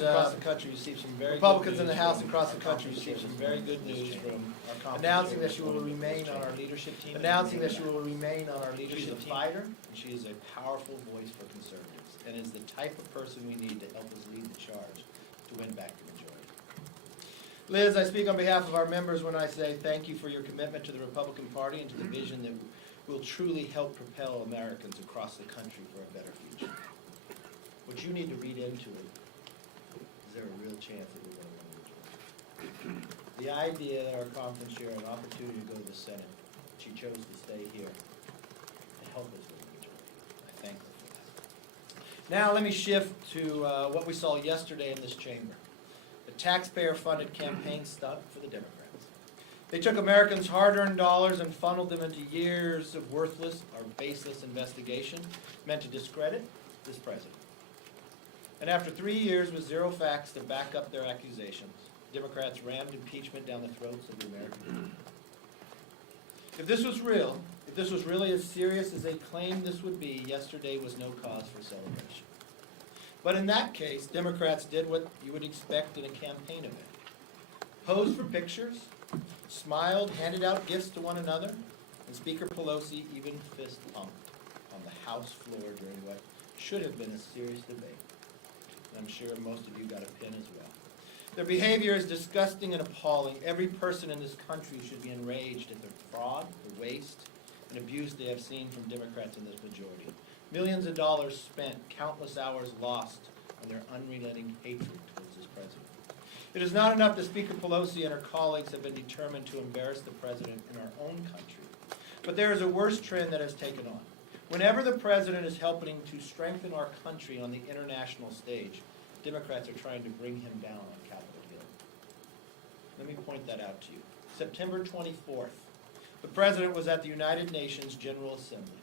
House across the country received some very Republicans good in the news House from- across the country received some very good news from announcing that she will remain on our leadership team. Announcing that she will remain on our leadership She's a team. fighter, and she is a powerful voice for conservatives, and is the type of person we need to help us lead the charge to win back the majority. Liz, I speak on behalf of our members when I say thank you for your commitment to the Republican Party and to the vision that will truly help propel Americans across the country for a better future. What you need to read into it, is there a real chance that we're going to win the majority? The idea that our conference chair had an opportunity to go to the Senate, she chose to stay here to help us win the majority. I thank her for that. Now let me shift to what we saw yesterday in this chamber. The taxpayer-funded campaign stunt for the Democrats. They took Americans' hard-earned dollars and funneled them into years of worthless or baseless investigation meant to discredit this president. And after 3 years with zero facts to back up their accusations, Democrats rammed impeachment down the throats of the American people. If this was real, if this was really as serious as they claimed this would be, yesterday was no cause for celebration. But in that case, Democrats did what you would expect in a campaign event. Posed for pictures, smiled, handed out gifts to one another, and Speaker Pelosi even fist pumped on the House floor during what should have been a serious debate. And I'm sure most of you got a pin as well. Their behavior is disgusting and appalling. Every person in this country should be enraged at the fraud, the waste, and abuse they have seen from Democrats in this majority. Millions of dollars spent, countless hours lost on their unrelenting hatred towards this president. It is not enough that Speaker Pelosi and her colleagues have been determined to embarrass the president in our own country, but there is a worse trend that has taken on. Whenever the president is helping to strengthen our country on the international stage, Democrats are trying to bring him down on Capitol Hill. Let me point that out to you. September 24th, the president was at the United Nations General Assembly.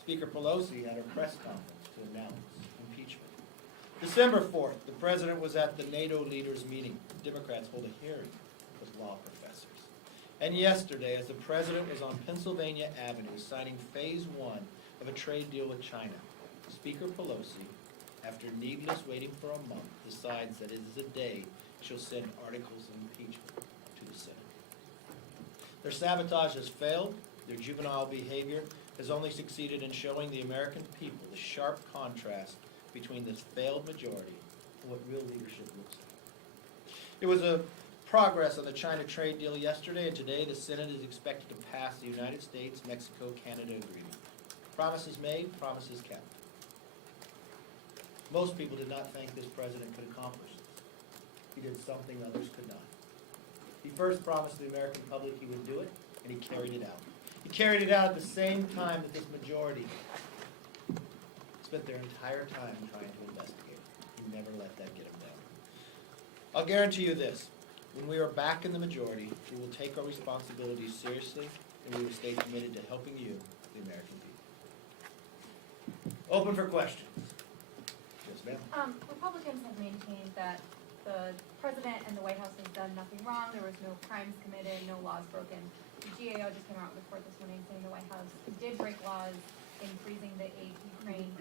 Speaker Pelosi had a press conference to announce impeachment. December 4th, the president was at the NATO leaders meeting. Democrats hold a hearing with law professors. And yesterday, as the president was on Pennsylvania Avenue signing phase 1 of a trade deal with China, Speaker Pelosi, after needless waiting for a month, decides that it is a day she'll send articles of impeachment to the Senate. Their sabotage has failed. Their juvenile behavior has only succeeded in showing the American people the sharp contrast between this failed majority and what real leadership looks like. It was a progress on the China trade deal yesterday, and today the Senate is expected to pass the United States-Mexico-Canada agreement. Promises made, promises kept. Most people did not think this president could accomplish this. He did something others could not. He first promised the American public he would do it, and he carried it out. He carried it out at the same time that this majority spent their entire time trying to investigate. He never let that get him down. I'll guarantee you this. When we are back in the majority, we will take our responsibilities seriously, and we will stay committed to helping you, the American people. Open for questions. Yes, ma'am. Republicans have maintained that the president and the White House has done nothing wrong. There was no crimes committed, no laws broken. The GAO just came out with a report this morning saying the White House did break laws in freezing the aid to Ukraine.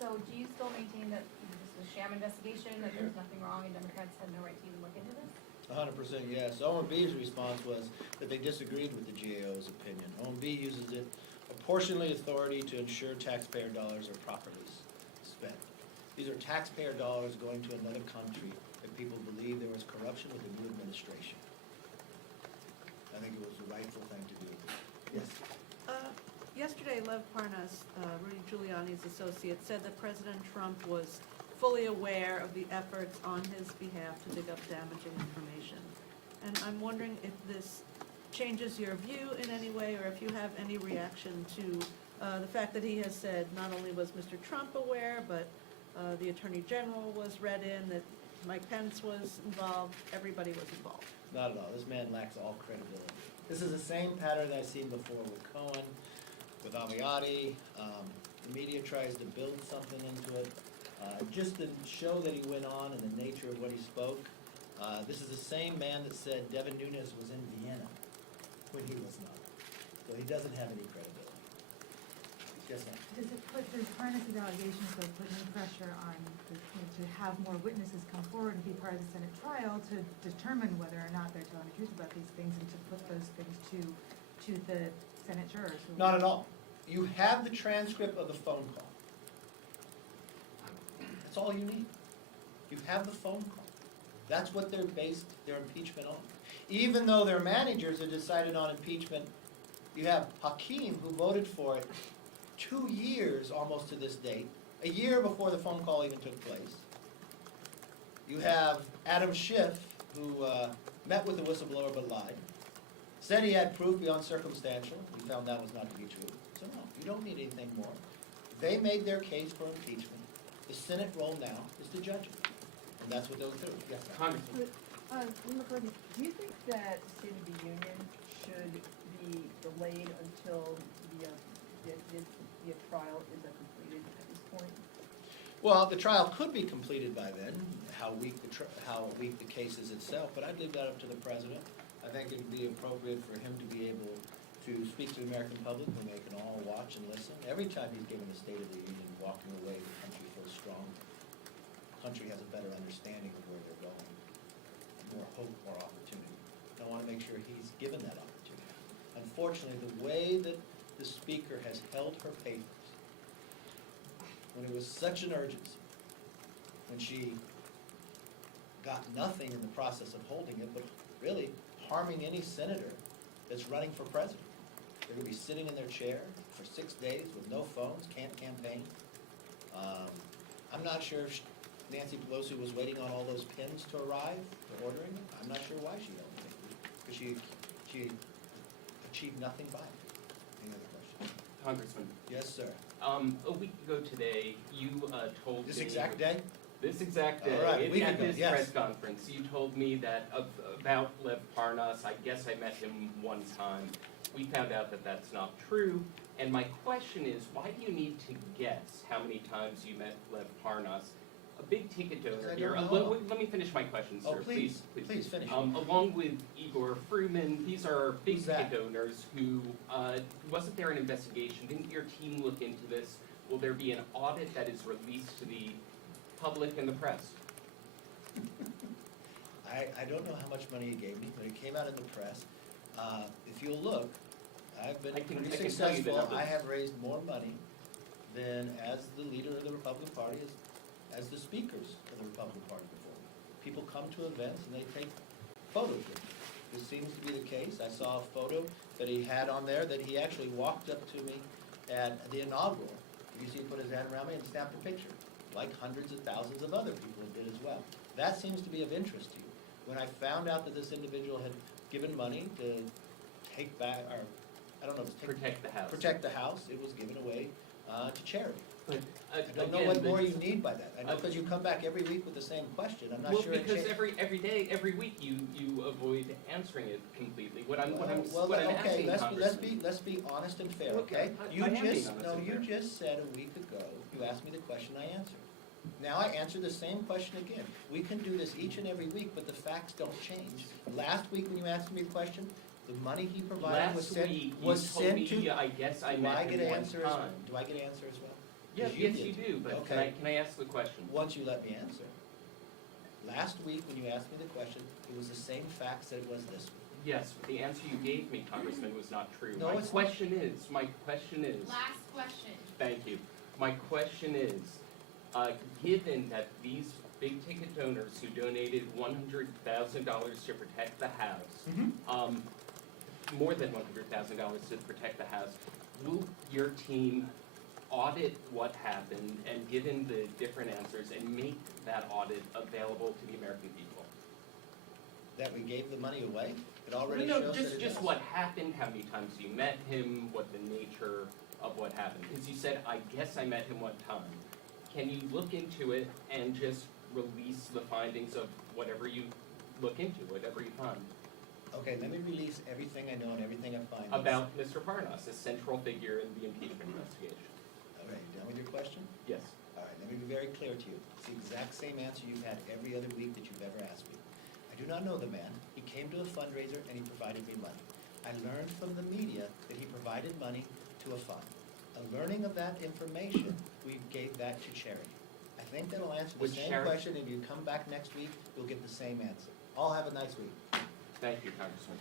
So do you still maintain that this was a sham investigation, that there's nothing wrong, and Democrats had no right to even look into this? 100% yes. OMB's response was that they disagreed with the GAO's opinion. OMB uses it apportionately authority to ensure taxpayer dollars are properly spent. These are taxpayer dollars going to another country that people believe there was corruption with the new administration. I think it was the rightful thing to do. Yes. Yesterday, Lev Parnas, Rudy Giuliani's associate, said that President Trump was fully aware of the efforts on his behalf to dig up damaging information. And I'm wondering if this changes your view in any way, or if you have any reaction to the fact that he has said not only was Mr. Trump aware, but the Attorney General was read in, that Mike Pence was involved, everybody was involved. Not at all. This man lacks all credibility. This is the same pattern that I've seen before with Cohen, with Aviati. The media tries to build something into it. Just to show that he went on and the nature of what he spoke. This is the same man that said Devin Nunes was in Vienna when he was not. So he doesn't have any credibility. Yes, ma'am. Does it put, does Parnas's allegations though put any pressure on, to have more witnesses come forward and be part of the Senate trial to determine whether or not they're telling the truth about these things and to put those things to the Senate jurors? Not at all. You have the transcript of the phone call. That's all you need. You have the phone call. That's what they're based their impeachment on. Even though their managers had decided on impeachment, you have Hakeem, who voted for it 2 years almost to this date, a year before the phone call even took place. You have Adam Schiff, who met with the whistleblower but lied, said he had proof beyond circumstantial. We found that was not to be true. So no, you don't need anything more. They made their case for impeachment. The Senate role now is to judge it. And that's what they'll do. Yes, ma'am. Congressman. McCarthy, do you think that the State of the Union should be delayed until the trial is completed at this point? Well, the trial could be completed by then, how weak the case is itself, but I'd leave that up to the president. I think it'd be appropriate for him to be able to speak to the American public when they can all watch and listen. Every time he's given the State of the Union, walking away, the country feels stronger. The country has a better understanding of where they're going, more hope, more opportunity. And I want to make sure he's given that opportunity. Unfortunately, the way that the Speaker has held her papers, when it was such an urgency, when she got nothing in the process of holding it, but really harming any senator that's running for president. They're going to be sitting in their chair for 6 days with no phones, can't campaign. I'm not sure if Nancy Pelosi was waiting on all those pins to arrive, to ordering them. I'm not sure why she held it, because she achieved nothing by it. Any other question? Congressman, Yes, sir. a week ago today, you told me... This exact day? This exact day, All right, a week at ago, this yes. press conference, you told me that about Lev Parnas, I guess I met him one time. We found out that that's not true, and my question is, why do you need to guess how many times you met Lev Parnas? A big ticket donor I here. don't know. Let me finish my question, sir. Oh, please finish. Along with Igor Fruman, these are big Who's ticket that? donors who, wasn't there an investigation? Didn't your team look into this? Will there be an audit that is released to the public and the press? I don't know how much money he gave me, but it came out in the press. If you'll look, I've been I can pretty tell you the successful. numbers. I have raised more money than as the leader of the Republican Party, as the speakers of the Republican Party before. People come to events and they take photos with me. This seems to be the case. I saw a photo that he had on there that he actually walked up to me at the inaugural. You see, he put his hand around me and snapped a picture, like hundreds of thousands of other people did as well. That seems to be of interest to you. When I found out that this individual had given money to take back, or I don't know, if it's Protect the house. protect the house, it was given away to charity. But, I don't know what more you need by that. I know because you come back every week with the same question. I'm not Well, sure it because changed. every day, every week, you avoid answering it completely. What I'm Well, okay, let's be honest and fair, Well, okay? I You am being just, honest no, and you fair. just said a week ago, you asked me the question, I answered. Now I answer the same question again. We can do this each and every week, but the facts don't change. Last week when you asked me the question, the money he provided was Last sent, week, you was told sent me, to. I guess I Do I met get him an one answer as, time. do I get an answer as well? Yes, 'Cause yes, did. you do, but Okay. can I ask the question? Once you let me answer. Last week when you asked me the question, it was the same facts that it was this week. Yes, but the answer you gave me, Congressman, was not true. No, it's not. My question is, Last question. thank you. My question is, given that these big ticket donors who donated $100,000 to protect the house, more than $100,000 to protect the house, will your team audit what happened and given the different answers and make that audit available to the American people? That we gave the money away? It already No, shows that it just does. what happened, how many times you met him, what the nature of what happened. Because you said, I guess I met him one time. Can you look into it and just release the findings of whatever you look into, whatever you find? Okay, let me release everything I know and everything I find. About Mr. Parnas, a central figure in the impeachment investigation. All right, you done with your question? Yes. All right, let me be very clear to you. It's the exact same answer you've had every other week that you've ever asked me. I do not know the man. He came to a fundraiser and he provided me money. I learned from the media that he provided money to a fund. learning of that information, we gave that to charity. I think that'll answer the Would same charity- question. If you come back next week, you'll get the same answer. All have a nice week. Thank you, Congressman.